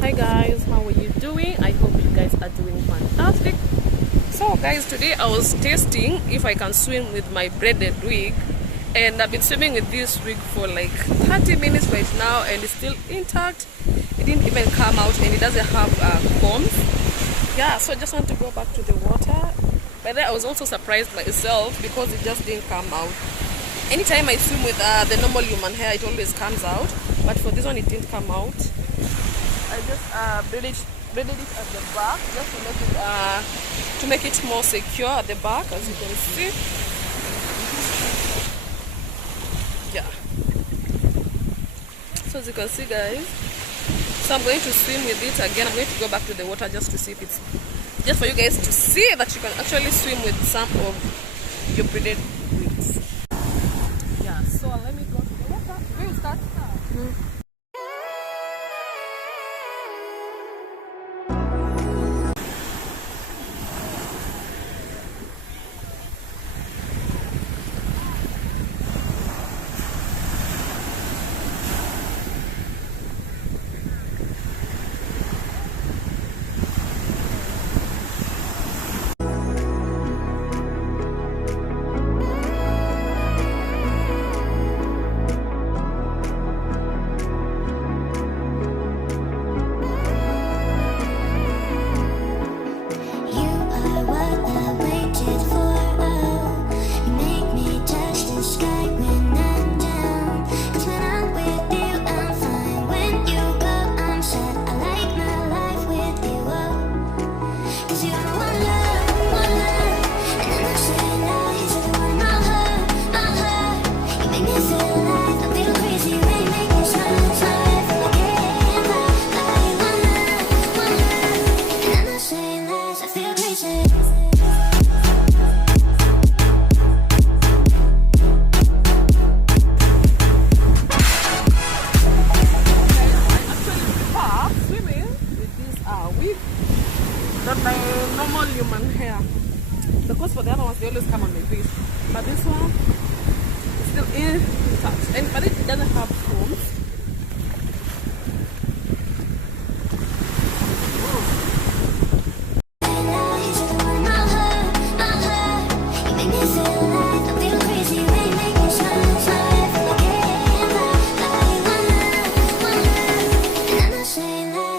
Hi guys, how are you doing? I hope you guys are doing fantastic. So guys, today I was testing if I can swim with my braided wig, and I've been swimming with this wig for like 30 minutes right now and it's still intact. It didn't even come out and it doesn't have combs. Yeah, so I just want to go back to the water. But then I was also surprised myself because it just didn't come out. Anytime I swim with the normal human hair, it always comes out, but for this one it didn't come out. I just braided it at the back just to make it more secure at the back, as you can see. Yeah. So as you can see, guys. So I'm going to swim with it again. I'm going to go back to the water just to see if it's just for you guys to see that you can actually swim with some of your braided wigs. Yeah. So let me go to the water. We'll start. Not my normal human hair, because for the other ones they always come on my face, but this one is still intact, and but it doesn't have combs.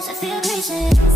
I feel crazy.